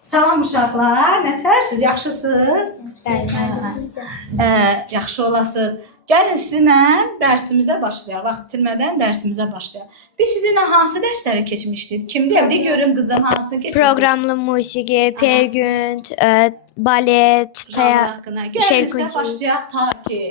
Salam uşaqlar, nətərsiniz? Yaxşısınız? Bəli. Yaxşı olasınız. Gəlin sizinlə dərsimizə başlayaq. Vaxt itirmədən dərsimizə başlayaq. Biz sizinlə hansı dərsləri keçmişdik? Kimdə? Bir görün qızım hansını keçmişdik? Proqramlı musiqi, pergünd, balet, Janr haqqında. Gəlin şey bizə kunçi. başlayaq ta ki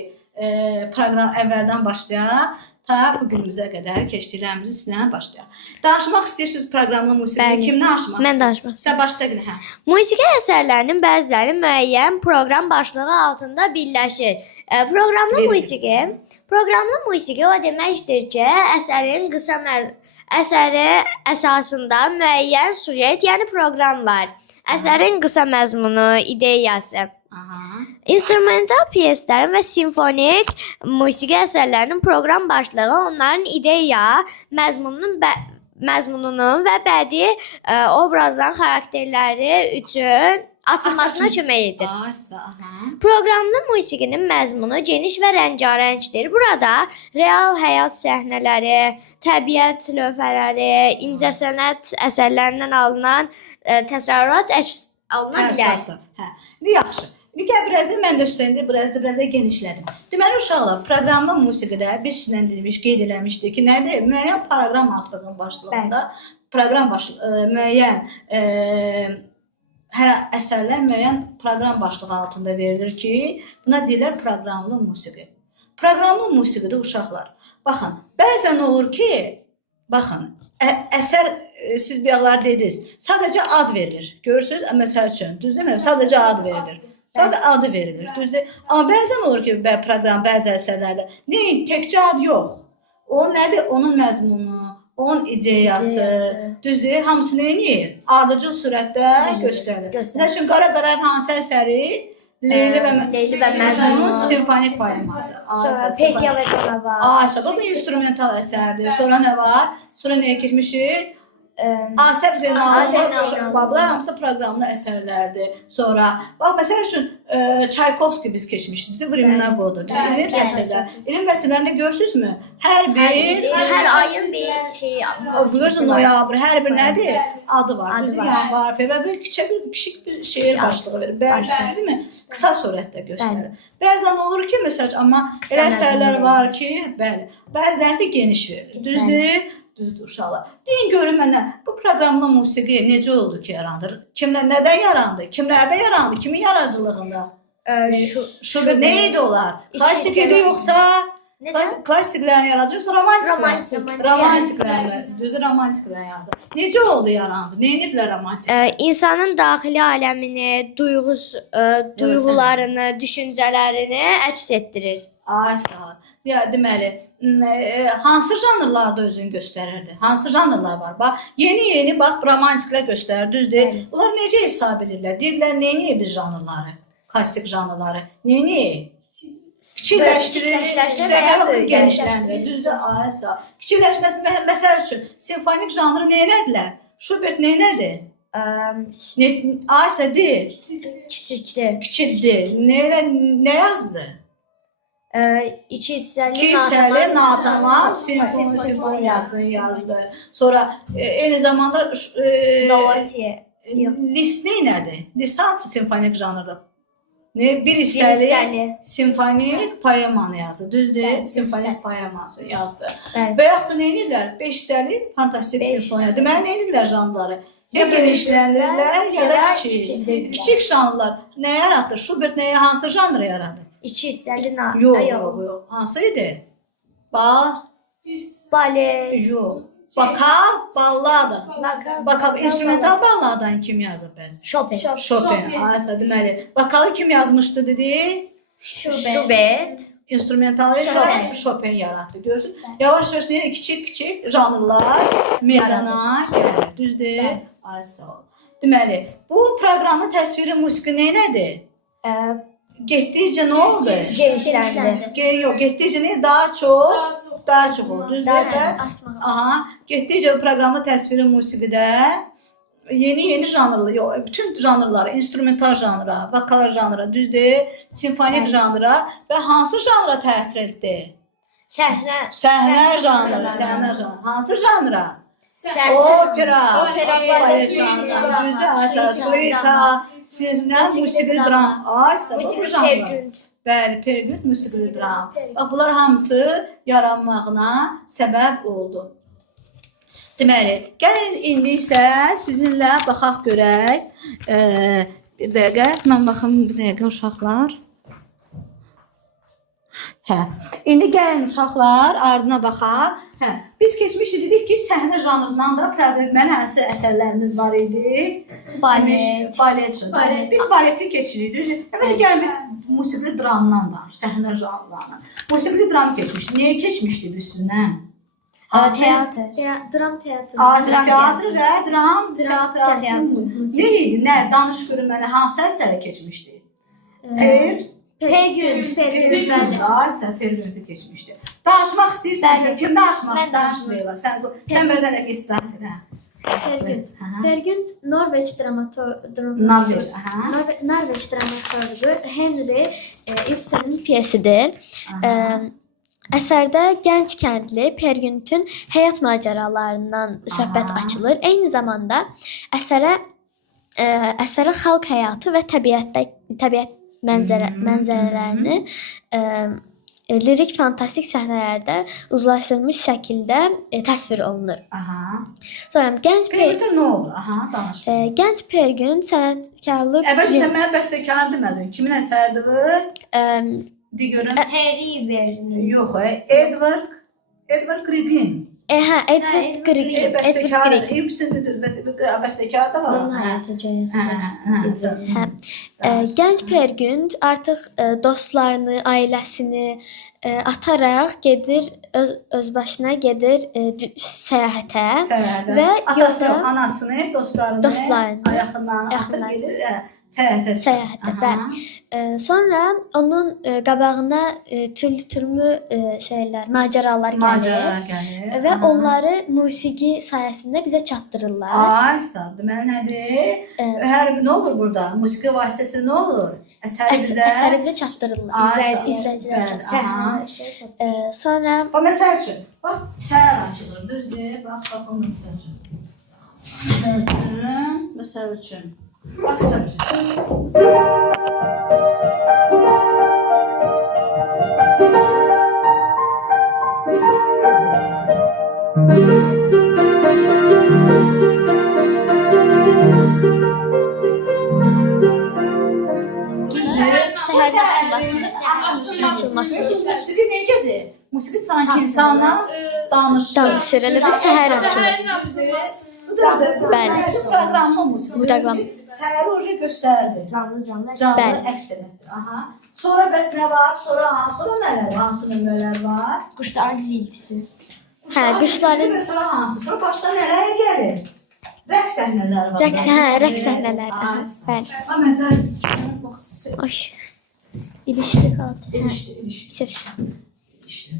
proqram əvvəldən başlayaq. Ta bu günümüzə qədər keçdiklərimizi sizinlə başlayaq. Danışmaq istəyirsiniz proqramlı musiqini? Bəli. Kimlə danışmaq? Mən danışmaq Sən başla günə. Hə. Musiqi əsərlərinin bəziləri müəyyən proqram başlığı altında birləşir. Proqramlı Verin. musiqi o deməkdir ki, əsəri əsasında müəyyən sujet, yəni proqram var. Əsərin qısa məzmunu, ideyası. Aha. İnstrumental pyeslərin və simfonik musiqi əsərlərinin proqram başlığı onların ideya, məzmununun və bədii obrazların xarakterləri üçün açılmasına kömək edir. Proqramlı musiqinin məzmunu geniş və rəngarəngdir. Burada real həyat səhnələri, təbiət lövhələri, incəsənət əsərlərindən alınan təsərrüat əks alına bilər. Hə. İndi yaxşı. İndi gəl birazdan mən də üstündə biraz da genişlədim. Deməli uşaqlar, proqramlı musiqidə biz üstündə qeyd eləmişdik ki, nədir? Müəyyən proqram adlığının başlığında müəyyən hər əsərlər müəyyən proqram başlığı altında verilir ki, buna deyirlər proqramlı musiqi. Proqramlı musiqidə uşaqlar, baxın, bəzən olur ki, baxın, əsər siz bir yaxlar dediniz, sadəcə ad verilir. Görürsünüz, məsəl üçün, düz deməyəm, sadəcə ad verilir. Sadəcə adı verilir, düzdür? Amma bəzən olur ki, proqram bəzi əsərlərdə təkcə ad yox. O nədir? Onun məzmunu, onun ideyası, düzdür? Hamısı neyini? Ardıcıl surətdə göstərilir. Nə üçün Qara Qarayev hansı əsəri? Leyli və Məcnun simfonik poeması. Petya və Canavar. Asya, bu instrumental əsərdir. Sonra nə var? Sonra nəyə keçmişik? Asəf Zeynalov, Bablar hamısı proqramlı əsərlərdir. Sonra, bax, məsəl üçün, Çaykovski biz keçmişdik, Времена года. İlin fəsillərində görürsünüzmü? Hər ayın bir şey. Buyursun, noyabr, hər bir nədir? Adı var. Yanvar, fevral, kiçik bir şeir başlığı verir. Değil mi? Qısa surətdə göstərir. Bəzən olur ki, məsəl amma elə əsərlər var ki, bəli, bəzilərsə geniş verilir. Düzdür? Düzdür uşaqlar. Deyin görün mənə, bu proqramlı musiqi necə oldu ki, yarandır? Nədən yarandı? Kimlərdə yarandı? Kimin yaradıcılığında? Şubert nə idi onlar? Klassik idi yoxsa? Klassiklərin yaradıcı yoxsa romantiklərin? Düzdür, romantiklərin yaradı. Necə oldu yarandı? Neyiniblər romantiklər? İnsanın daxili aləmini, duyğularını, düşüncələrini əks etdirir. Ay sağ ol. Deməli, hansı janrlarda özünü göstərirdi? Hansı janrlar var? Bax, yeni bax romantiklər göstərir, düzdür? Bunlar necə hesab edirlər? Deyirlər, neyini biz janrları? Klassik janrları. Neyini? Kiçikləşdirir, genişləndirir. Düzdür? Ay sağ ol. Kiçikləşməsi, məsəl üçün, simfonik janrı neynədirlər? Şubert neynədir? Aysə deyil. Kiçikdir. Nə yazdı? İki hissəli natamam simfoniyasını yazdı. Sonra eyni zamanda Liszt neynədir? Liszt hansı simfonik janrda? Bir hissəli simfonik poemanı yazdı. Düzdür? Simfonik poeması yazdı. Və yaxud da neynirlər? 5 hissəli fantastik simfoniya. Deməli, neynirlər janrları? Ya genişləndirirlər, ya da kiçik janrlar. Nə yaradır? Şubert hansı janrı yaradır? İki hissəli Yox. Hansı idi? Balet. Yox. Vokal, ballada. Vokal, instrumental balladan kim yazıb bəs? Chopin. Aysa, deməli. Vokalı kim yazmışdı dedi? Schubert. İnstrumentalı isə Chopin yaratdı. Görürsün? Yavaş-yavaş kiçik meydana gəlir. Düzdür? Aysa. Deməli, bu proqramlı təsviri musiqi neynədir? Getdikcə nə oldu? Genişləndi. Yox, getdikcə daha çox oldu. Düzdür? Aha, getdikcə proqramlı təsviri musiqidə yeni janrlar, yox, bütün janrlara, instrumental janra, vokal janra, düzdür? Simfonik janra və hansı janra təsir etdi? Səhnə janrı. Hansı janra? Opera, Opera, balet suite, janrı, düzdür, Aysa, suita, sinə, musiqili dram, Aysa, bu janrlar. Bəli, pergüt, musiqili dram. Bax, bunlar hamısı yaranmağına səbəb oldu. Deməli, gəlin indi isə sizinlə baxaq görək. Bir dəqiqə, mən baxım, bir dəqiqə uşaqlar. Hə, indi gəlin uşaqlar, ardına baxaq. Hə, biz keçmiş dedik ki, səhnə janrından da deməli hansı əsərlərimiz var idi? Balet. Balet. Biz baleti keçiririk. Əvvəl gəlin biz musiqili dramdan danışaq, səhnə janrlarından. Musiqili dram keçmişdi. Niyə keçmişdi üstündən? Teatr. Dram teatru. Teatr və dram teatr. Ne idi? Nə? Danış görün mənə hansı əsərə keçmişdi? Pergünd. Aysa Pergündü keçmişdi. Danışmaq istəyirsən, kim danışmaq? Danışmayırlar. Sən biraz elə istəyirsən. Pergünd Norveç Norveç dramaturgu Henry Ibsen'in piyesidir. Əsərdə gənc kəndli Pergündün həyat macəralarından söhbət açılır. Eyni zamanda əsərə xalq həyatı və təbiət mənzərələrini lirik fantastik səhnələrdə uzlaşdırılmış şəkildə təsvir olunur. Sonra Pergündə nə olur? Danış. Gənc Pergünd sənətkarlıq Əvvəlcə sən mənə bəstəkar demədin. Kimin əsəridir bu? De görün. Harry Verne. Yox, Edward Grieg'in. Edward Grieg. Bəstəkar da var. Onun həyat hekayəsi. Gənc Pergünd artıq dostlarını, ailəsini ataraq gedir, öz başına gedir səyahətə və yolda anasını, dostlarını, yaxınlarını atıb gedir səyahətə. Sonra onun qabağına türlü şeylər, macəralar gəlir və onları musiqi sayəsində bizə çatdırırlar. Aysa, deməli nədir? Nə olur burada? Musiqi vasitəsilə nə olur? Əsəri bizə çatdırırlar. İzləyicilər. Sonra Məsəl üçün, bax, səhər açılır, düzdür? Bax, onu məsəl üçün. Məsəl üçün. Baxsın. Səhərin açılmasını istəyir. Musiqi necədir? Musiqi sanki insana danışır. Elə bir səhər açılır. Bəli. Proqramın musiqisi. Səhəri oje göstərdi. Canlı əks etdir. Sonra bəs nə var? Sonra nələr? Hansı nömrələr var? Quşların cildisi. Quşların. Sonra hansı? Sonra başda nələr gəlir? Rəqs səhnələri var. Rəqs səhnələri. Bəli. Məsələn, Oy. İlişdi qaldı. İlişdi. Sevsə. İlişdi.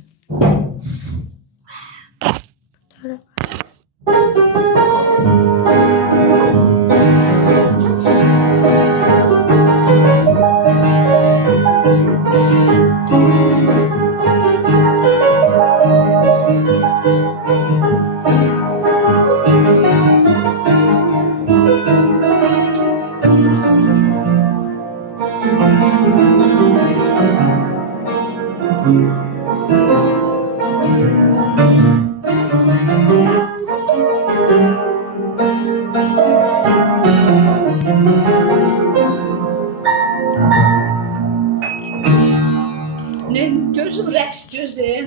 Görürsün, rəqs düzdür.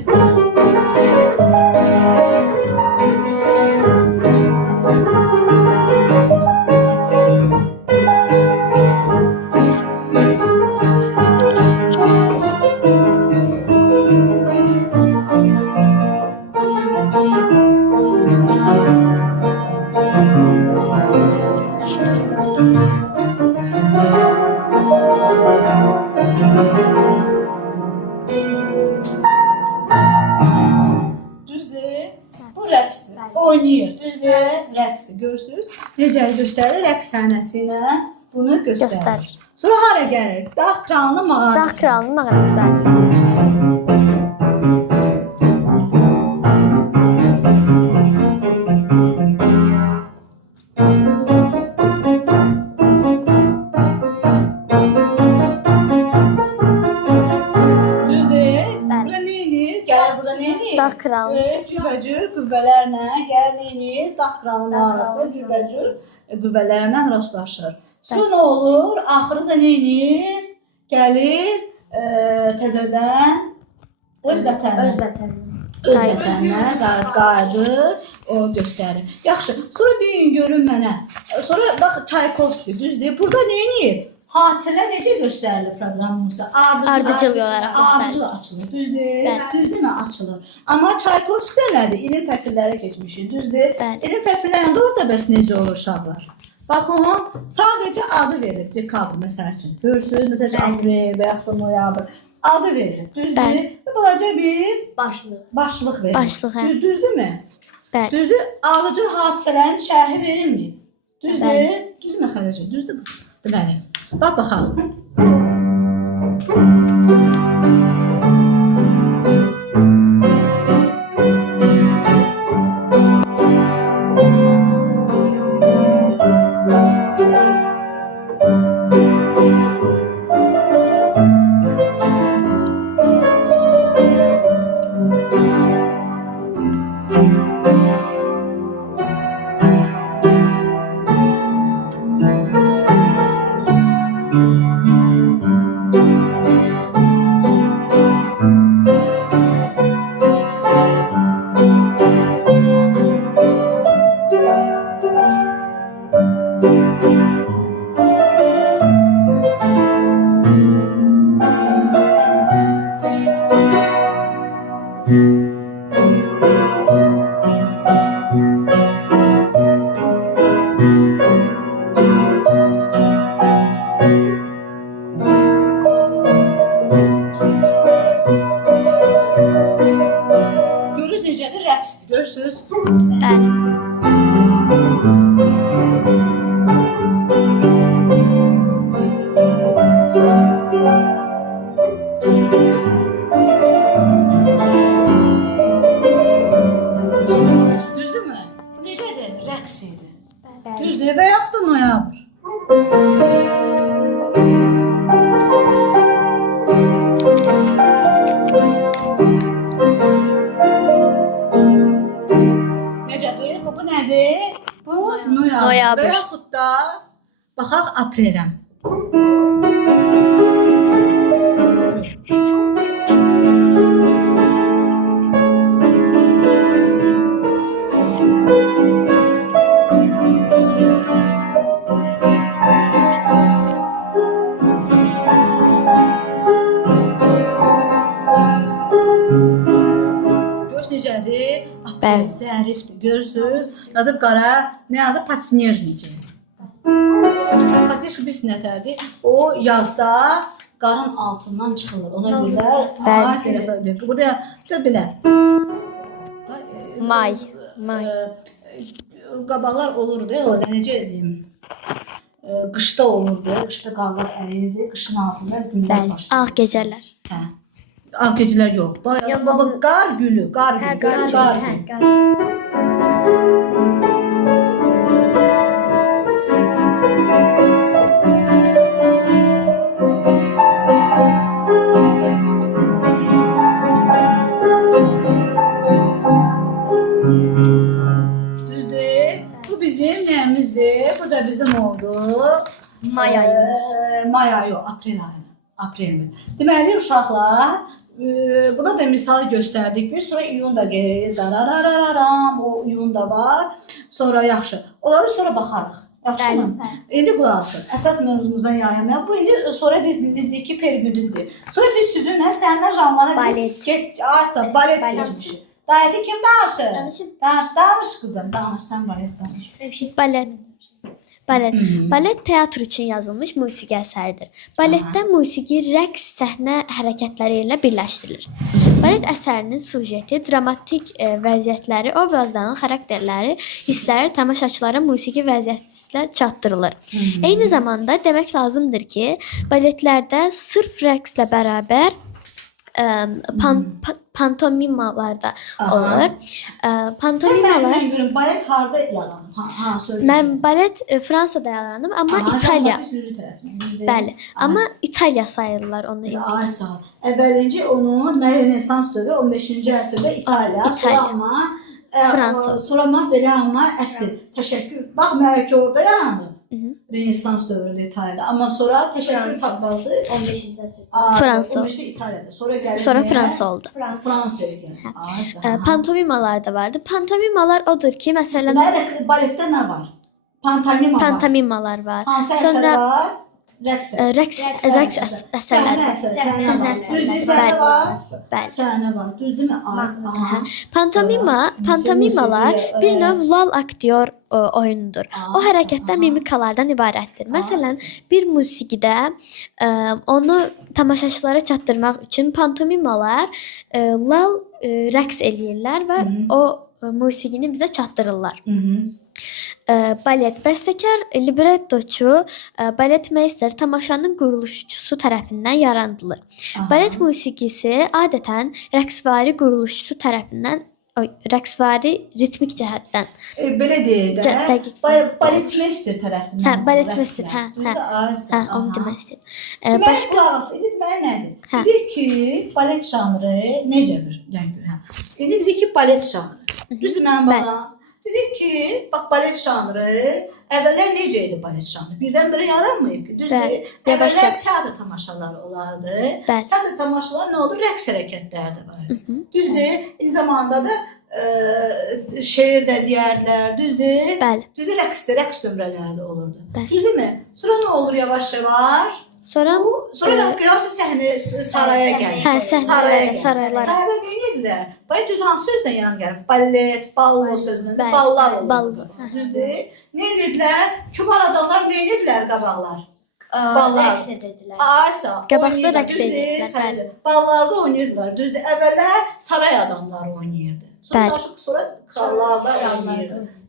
Oynayır, düzdür, rəqsdir, görürsünüz. Necə göstərir, rəqs səhnəsi ilə bunu göstərir. Sonra hara gəlir? Dağ kralının mağarası. Dağ kralının mağarası, bəli. Dağ kralımız. Cürbəcür qüvvələrlə gəldiyini dağ kralının arasında cürbəcür qüvvələrlə rastlaşır. Sonra nə olur? Axırı da nə edir? Gəlir təzədən öz vətəninə. Öz vətəninə qayıdır, o göstərir. Yaxşı, sonra deyin görün mənə. Sonra bax Çaykovski düzdür. Burada nə edir? Hadisələr necə göstərilir proqramımızda? Ardıcıl olaraq göstərilir. Ardıcıl açılır, düzdür? Düzdürmü? Açılır. Amma Çaykovski nədir? İlin fəsilləri keçmişik, düzdür? İlin fəsillərində orada bəs necə olur uşaqlar? Baxın, sadəcə adı verilir. Dekabr məsəl üçün. Görürsünüz, məsəl üçün aprel və yaxud da noyabr. Adı verilir, düzdür? Balaca bir başlıq verilir. Başlıq, hə. Düzdürmü? Bəli. Düzdür? Ardıcıl hadisələrin şərhi verilmir. Düzdür? Düzdürmü Xədicə? Düzdür qız? Deməli. Bax baxaq. Görürsünüz necədir rəqs? Görürsünüz? Bəli. Düzdürmü? Necədir? Rəqs idi. Düzdür və yaxud da noyabr. Necədir? Bu nədir? Bu noyabr. Və yaxud da baxaq aprelə. Necədir? Bəli. Zərifdir. Görürsünüz? Yazıb qara, nə yazıb? Patsnejniki. Patsnejniki bir nətərdir? O yazda qarın altından çıxılır. Ona görə Bəli. burada da belə. May. Qabaqlar olurdu, o necə deyim? Qışda olurdu. Qışda qarlar əriyirdi. Qışın altında günlər Bəli. başlayırdı. Ağ gecələr. Hə. Ağ gecələr yox. Baba qar gülü, qar gülü. Düzdür? Bu bizim nəyimizdir? Bu da bizim oldu. May ayımız. May ayı, aprel ayı. Aprelimiz. Deməli uşaqlar, buna da misal göstərdik. Bir sonra iyun da gelir. Dararararam, o iyun da var. Sonra yaxşı. Onları sonra baxarıq. Yaxşımı? İndi qulaq asın. Əsas mövzumuzdan yayınmayaq. Bu indi sonra biz dedik ki periodindir. Sonra biz sizinlə səndən janrlara Balet. Balet keçmişik. Baleti kim danışır? Danış qızım, danış. Sən balet danış. Balet. Balet teatr üçün yazılmış musiqi əsəridir. Baletdə musiqi, rəqs, səhnə hərəkətləri ilə birləşdirilir. Balet əsərinin sujeti, dramatik vəziyyətləri, obrazların xarakterləri, hissləri tamaşaçılara musiqi vəziyyətlə çatdırılır. Eyni zamanda demək lazımdır ki, baletlərdə sırf rəqslə bərabər pantomimalar da Aha. olur. Sən Pantomimalar mənimlə görüm, balet harda yaranıb? Ha, söyle. mən balet Fransada yarandım, amma Aha, İtaliya. Jean Baptiste Lully tərəfindən, düzdür? Bəli, amma İtaliya sayırlar onu indi. Ay sağ ol. Əvvəlinci onun Rənesans dövrü 15-ci əsrdə İtaliya, İtaliya. sonra amma Fransa. Sonra belə amma əsl. Təşəkkür. Bax Mələkə orada yarandı. Mhm. Rənesans dövründə İtaliyada. Amma sonra təşəkkür tapması 15-ci əsr. Fransa. 15-də İtaliyada. Sonra gəldi. Sonra Fransa oldu. Fransaya gəldi. Ay sağ ol. Pantomimalar da vardı. Pantomimalar odur ki, məsələn, Deməli baletdə nə var? Pantomima var. pantomimalar var. Hansı Sonra əsər var? Rəqs. rəqs əsərlər var. Səhnə Səhnə əsərləri. Düzdür, əsərləri. səhnə var. Bəli. Səhnə var. Düzdürmü? Aha. Pantomimalar Musiqi, bir növ lal aktyor oyunudur. O hərəkətdən aha. mimikalardan ibarətdir. Məsələn, bir musiqidə onu tamaşaçılara çatdırmaq üçün pantomimalar lal rəqs eləyirlər və o musiqini bizə çatdırırlar. Balet bəstəkar, librettoçu, balet meister tamaşanın quruluşçusu tərəfindən yaradılır. Balet musiqisi adətən rəqsvari quruluşçusu tərəfindən rəqsvari ritmik cəhətdən. Belə deyək də. Dəqiq. Balet meister tərəfindən. Hə, balet meister, hə. Onu demək istəyirəm. Başqa qulaq indi deməli nədir? Hə. Dedik ki, balet janrı necə bir rəngdir? Hə. İndi dedik ki, balet janrı. Düzdür mənim bana? Dedik ki, bax balet janrı əvvəllər necə idi balet janrı? Birdən-birə yaranmayıb ki, düzdür? Əvvəllər teatr tamaşaları olardı. Teatr tamaşaları nə olur? Rəqs hərəkətləri də var. Düzdür? Eyni zamanda da şeir də deyərlər, düzdür? Bəli. Düzdür, rəqs nömrələri də olurdu. Düzdürmü? Sonra nə olur yavaş-yavaş? Sonra da qıyarsa səhnə saraya gəlir. Hə, saraya gəlir. saraylar. Sarayda nə edirlər? Balet düz hansı sözdən yaran gəlir? Ballet, ballo sözündən də ballar olurdu. Düzdür? Nə edirdilər? Kübar adamlar nə edirdilər qabaqlar? Ballar. Rəqs edirdilər. Aysa. Qabaqda rəqs edirdilər. Ballarda oynayırdılar. Düzdür? Əvvəllər saray adamları oynayırdı. Sonra krallar da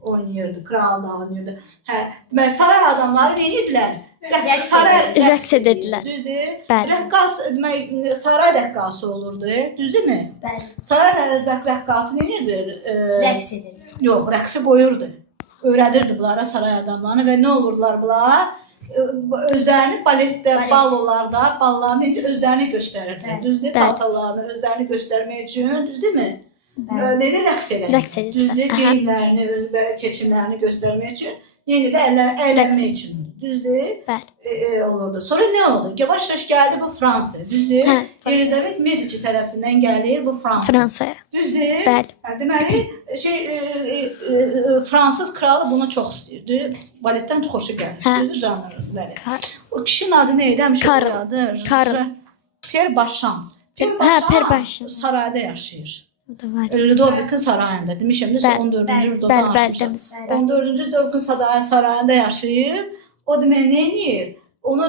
oynayırdı. Kral da oynayırdı. Hə, deməli saray adamları nə edirdilər? Rəqs edirdilər. Düzdür? Bəli. Rəqqas demək saray rəqqası olurdu. Düzdürmü? Bəli. Saray rəqqası nə edirdi? Rəqs edirdi. Yox, rəqsi qoyurdu. Öyrədirdi bunlara saray adamlarını və nə olurdular bunlar? Özlərini baletdə, ballolarda, ballarını özlərini göstərirdilər. Düzdür? Paltarlarını özlərini göstərmək üçün, düzdürmü? Nədir rəqs edirlər? Düzdür? Geyimlərini və keçimlərini göstərmək üçün, yeni də əylənmək üçün. Düzdür? Bəli. Olurdu. Sonra nə oldu? Yavaş-yavaş gəldi bu Fransa. Düzdür? Elizabeth Medici tərəfindən gəlir bu Fransa. Fransaya. Düzdür? Bəli. Deməli, Fransız kralı bunu çox istəyirdi. Baletdən xoşu gəlir. Düzdür janrı? Bəli. O kişinin adı nə idi? Həmişə adı. Pierre Bachan. Pierre Bachan sarayda yaşayır. O da var. Ludovik'in sarayında. Demişəm də 14-cü Ludovik'in yaşayır. 14-cü Ludovik'in sarayında yaşayır. O demək nə edir? Onu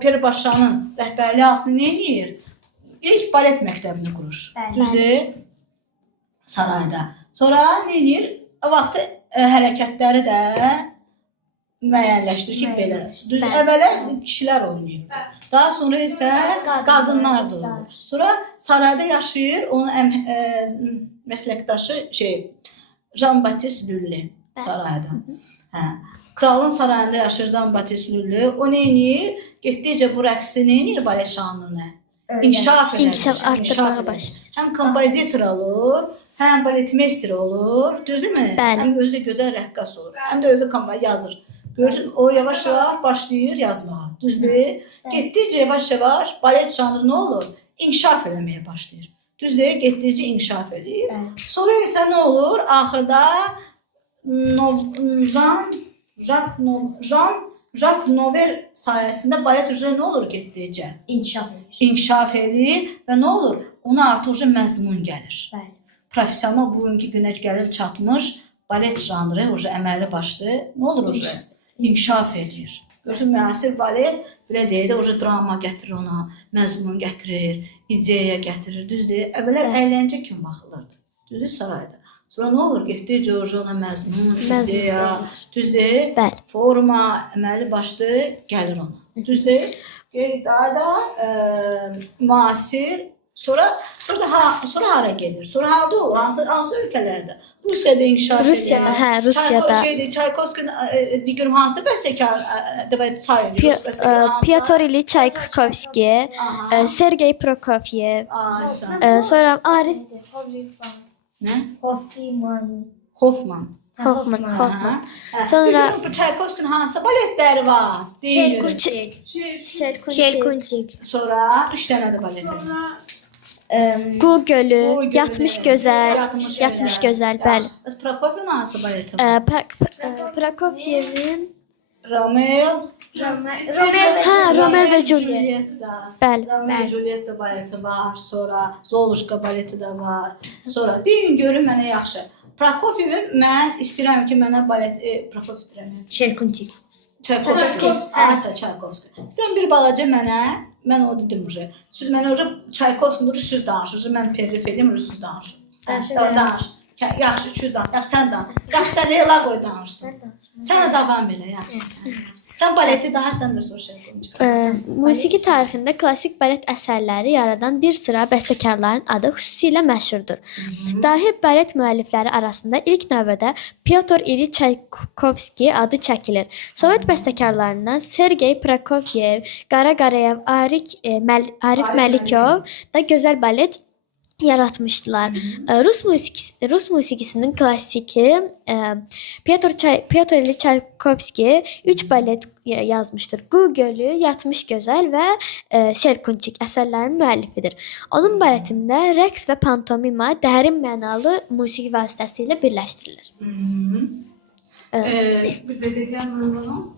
Pierre Bachan'ın rəhbərliyi altında nə edir? İlk balet məktəbini qurur. Düzdür? Sarayda. Sonra nə edir? O vaxtı hərəkətləri də müəyyənləşdirir ki, belə. Əvvəllər kişilər oynayır. Daha sonra isə qadınlar da olur. Sonra sarayda yaşayır, onun məsləkdaşı Jean Baptiste Lully sarayda. Kralın sarayında yaşayır Jean Baptiste Lully. O nə edir? Getdikcə bu rəqsi nə edir balet janrını? İnkişaf edir. İnkişaf artdırmağa başlayır. Həm kompozitor olur, həm balet meisteri olur, düzdürmü? Həm özü də gözəl rəqqas olur. Həm də özü yazır. Görürsün, o yavaş-yavaş başlayır yazmağa. Düzdür? Getdikcə yavaş-yavaş balet janrı nə olur? İnkişaf eləməyə başlayır. Düzdür? Getdikcə inkişaf edir. Sonra isə nə olur? Axırda Jacques Nouvel sayəsində balet üzrə nə olur getdikcə? İnkişaf edir və nə olur? Ona artıq məzmun gəlir. Professional bugünkü günə gəlib çatmış balet janrı əməli başdır. Nə olur? İnkişaf edir. Görürsün, müasir balet belə deyək də drama gətirir ona, məzmun gətirir, ideya gətirir, düzdür? Əvvəllər əyləncə kimi baxılırdı, düzdür, sarayda. Sonra nə olur? Getdikcə ona məzmun, ideya, düzdür? Forma, əməli başdır, gəlir ona, düzdür? Daha da müasir Sonra sonra hara gelir? Sonra halda olur. Hansı ölkələrdə? Rusiyada inkişaf Rusiyada, hə, Rusiyada. Çaykovskinin digər hansı bəstəkar davayt sayılır? Rus bəstəkar. Pyotr İliç Çaykovski, Sergey Prokofyev, sonra Arif Nə? Hoffman. Hoffman. Sonra bu Çaykovskinin hansı baletləri var? Deyil. Şelkunçik. Sonra 3 dənə də balet var. Qu Gölü, Yatmış Gözəl, Yatmış Gözəl, bəli. Prokofievin hansı baleti var? Prokofievin Romeo Romeo və Juliet. Bəli. Romeo ve Juliet də baleti var. Sonra Zoluşka baleti də var. Sonra deyin görün mənə yaxşı. Prokofievin mən istəyirəm ki, mənə balet Prokofiev deyirəm. Şelkunçik. Çaykovski. Çaykovski. Sən bir balaca mən o dedim uje. Siz mənə uje Çaykovski rusuz danışır. Mən perif edim rusuz danışır. Danış. Yaxşı, 200 danış. Yaxşı, sən danış. Yaxşı, sən elə qoy danışsın. Sən də davam elə, yaxşı. Sən baleti danış, sən də sor şey. Musiqi tarixində klassik balet əsərləri yaradan bir sıra bəstəkarların adı xüsusilə məşhurdur. Dahi balet müəllifləri arasında ilk növbədə Pyotr İliç Çaykovski adı çəkilir. Sovet bəstəkarlarından Sergey Prokofyev, Qara Qarayev, Arif Məlikov da gözəl balet yaratmışdılar. Rus musiqisinin klassiki Pyotr İliç Çaykovski 3 balet yazmışdır. Qu Gölü, Yatmış Gözəl və Şelkunçik əsərlərinin müəllifidir. Onun baletində rəqs və pantomima dərin mənalı musiqi vasitəsilə birləşdirilir. Bir de diyeceğim bunu.